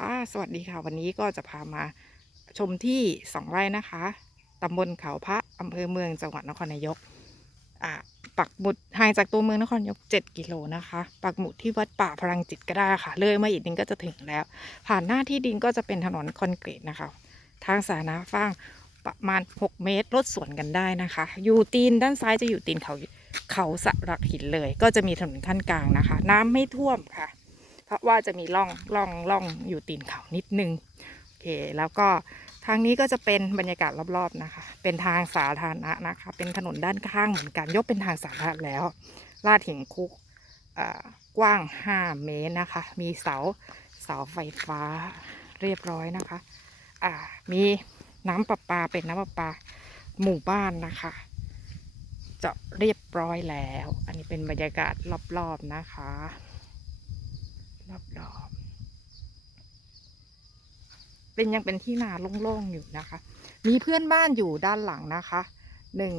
ค่ะ สวัสดีค่ะ วันนี้ก็จะพามาชมที่สองไร่นะคะตำบลเขาพระอำเภอเมืองจังหวัดนครนายกอ่าปักหมุดห่างจากตัวเมืองนครนายก7กิโลนะคะ ปักหมุดที่วัดป่าพลังจิตก็ได้ค่ะ เลยมาอีกนิดก็จะถึงแล้ว ผ่านหน้าที่ดินก็จะเป็นถนนคอนกรีตนะคะ ทางสาธารณะฟ้างประมาณ 6 เมตรรถสวนกันได้นะคะ อยู่ตีนด้านซ้ายจะอยู่ตีนเขาเขาสะรักหินเลย ก็จะมีถนนขั้นกลางนะคะ น้ำไม่ท่วมค่ะ เพราะว่าจะมีร่องร่องร่องอยู่ตีนเขานิดนึงโอเคแล้วก็ทางนี้ก็จะเป็นบรรยากาศรอบๆนะคะ เป็นทางสาธารณะนะคะ เป็นถนนด้านข้างเหมือนกัน ยกเป็นทางสาธารณะแล้ว ลาดหินคุกอ่ากว้าง 5 เมตรนะคะ มีเสาเสาไฟฟ้าเรียบร้อยนะคะอ่ามีน้ำประปาเป็นน้ำประปาหมู่บ้านนะคะจะเรียบร้อยแล้ว อันนี้เป็นบรรยากาศรอบๆนะคะ รอบๆ เป็นยังเป็นที่นาโล่งๆอยู่นะคะ มีเพื่อนบ้านอยู่ด้านหลังนะคะหนึ่ง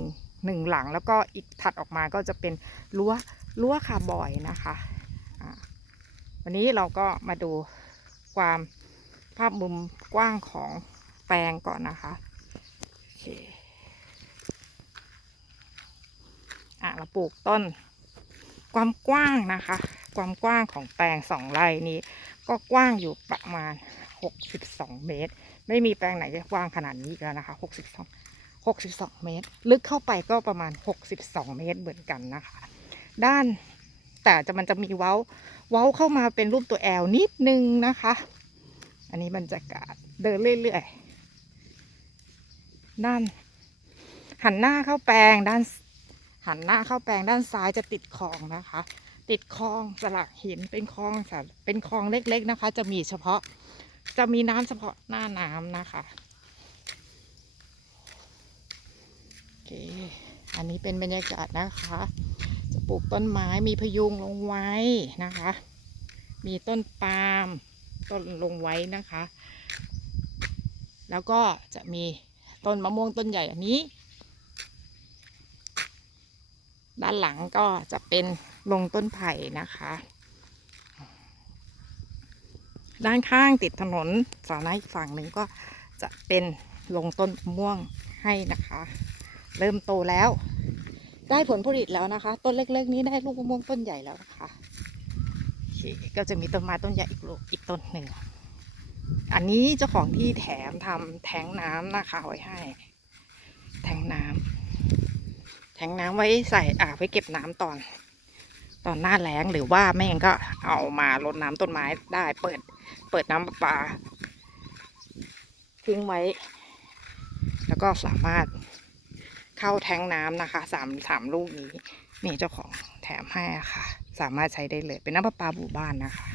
หนึ่งหลังแล้วก็อีกถัดออกมาก็จะเป็นรั้วรั้วคาบอยนะคะวันนี้เราก็มาดูความภาพมุมกว้างของแปลงก่อนนะคะโอเคอะเราปลูกต้น ความกว้างนะคะ ความกว้างของแปลงสองไร่นี้ ก็กว้างอยู่ประมาณ 62 เมตร ไม่มีแปลงไหนกว้างขนาดนี้แล้วนะคะ 62 62 เมตร ลึกเข้าไปก็ประมาณ 62 เมตรเหมือนกันนะคะ ด้านแต่จะมันจะมีเว้า เว้าเข้ามาเป็นรูปตัวแอลนิดนึงนะคะ อันนี้บรรยากาศเดินเรื่อยๆ ด้าน หันหน้าเข้าแปลงด้าน หันหน้าเข้าแปลงด้านซ้ายจะติดคลองนะคะ ติดคลองสลักหินเป็นคลองสะเป็นคลองเล็กๆนะคะ จะมีเฉพาะ จะมีน้ำเฉพาะหน้าน้ำนะคะโอเคอันนี้เป็นบรรยากาศนะคะ จะปลูกต้นไม้มีพยุงลงไว้นะคะ มีต้นปาล์มต้นลงไว้นะคะ แล้วก็จะมีต้นมะม่วงต้นใหญ่อันนี้ ด้านหลังก็จะเป็นลงต้นไผ่นะคะ ด้านข้างติดถนนฝั่งนั้นอีกฝั่งหนึ่งก็จะเป็นลงต้นมะม่วงให้นะคะ เริ่มโตแล้ว ได้ผลผลิตแล้วนะคะ ต้นเล็กๆ นี้ได้ลูกมะม่วงต้นใหญ่แล้วนะคะเคก็จะมีต้นไม้ต้นใหญ่อีกลูกอีกต้นหนึ่ง อันนี้เจ้าของที่แถมทำแทงน้ำนะคะไว้ให้ แทงน้ำแทงน้ำไว้ใส่อ่าไว้เก็บน้ำตอน ตอนหน้าแล้งหรือว่าไม่งั้นก็เอามารดน้ำต้นไม้ได้เปิด เปิดน้ำประปา ทิ้งไว้ แล้วก็สามารถเข้าแทงน้ำนะคะสามสามลูกนี้นี่เจ้าของแถมให้ค่ะ สามารถใช้ได้เลยเป็นน้ำประปาหมู่บ้านนะคะ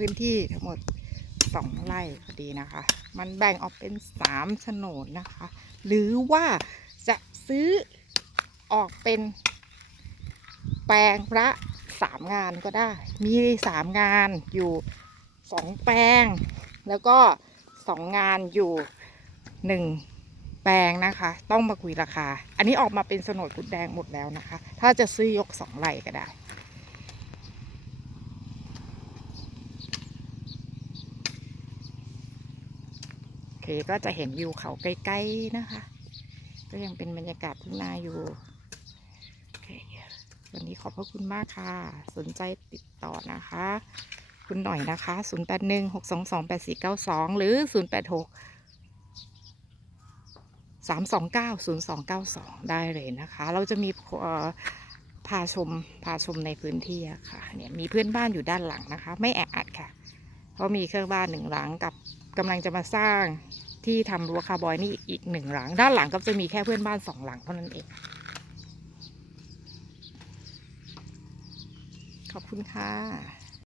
พื้นที่ทั้งหมดสองไร่พอดีนะคะ มันแบ่งออกเป็นสามโฉนดนะคะ หรือว่าจะซื้อออกเป็นแปลงละสามงานก็ได้ มีสามงานอยู่สองแปลง แล้วก็สองงานอยู่หนึ่งแปลงนะคะ ต้องมาคุยราคา อันนี้ออกมาเป็นโฉนดกุดแดงหมดแล้วนะคะ ถ้าจะซื้อยกสองไร่ก็ได้ โอเค ก็จะเห็นวิวเขาใกล้ๆนะคะ ก็ยังเป็นบรรยากาศทุ่งนาอยู่วันนี้ขอบพระคุณมากค่ะ สนใจติดต่อนะคะ คุณหน่อยนะคะ 0 8 1 6 2 2 8 4 9 2 หรือ 0 8 6 3 2 9 0 2 9 2 ได้เลยนะคะ เราจะมีพาชมพาชมในพื้นที่ค่ะเนี่ยมีเพื่อนบ้านอยู่ด้านหลังนะคะ ไม่แออัดค่ะ เพราะมีเครื่องบ้านหนึ่งหลังกับ กำลังจะมาสร้างที่ทำรั้วคาร์บอยนี่อีกหนึ่งหลัง ด้านหลังก็จะมีแค่เพื่อนบ้านสองหลังเท่านั้นเอง ขอบคุณค่ะ